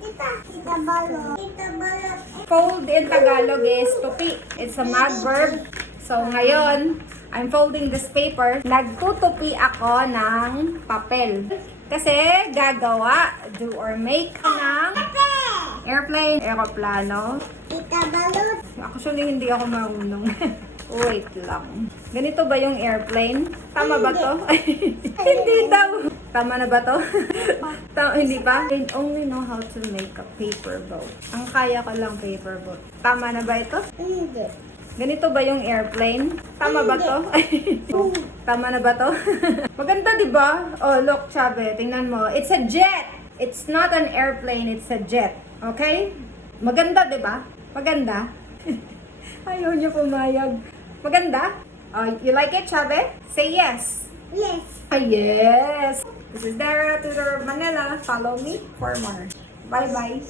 Tita balot. Tita balot. Fold in Tagalog is tupi. It's a mad verb. So ngayon, I'm folding this paper. Nagtutupi ako ng papel. Kasi gagawa, do or make ng airplane, eroplano. Tita balot. Actually, hindi ako marunong. Wait lang. Ganito ba yung airplane? Tama ba to? Hindi daw. Tama na ba to? Hindi pa? I only know how to make a paper boat. Ang kaya ko lang paper boat. Tama na ba ito? Hindi. Ganito ba yung airplane? Tama ba to? Tama na ba to? Maganda, di ba? Oh, look, Chabe. Tingnan mo. It's a jet. It's not an airplane. It's a jet. Okay? Maganda, di ba? Maganda. Ayaw niya pumayag. Maganda? Oh, you like it, Chabe? Say yes. Yes. Yes. This is Dara, Tutor of Manila. Follow me for more. Bye-bye.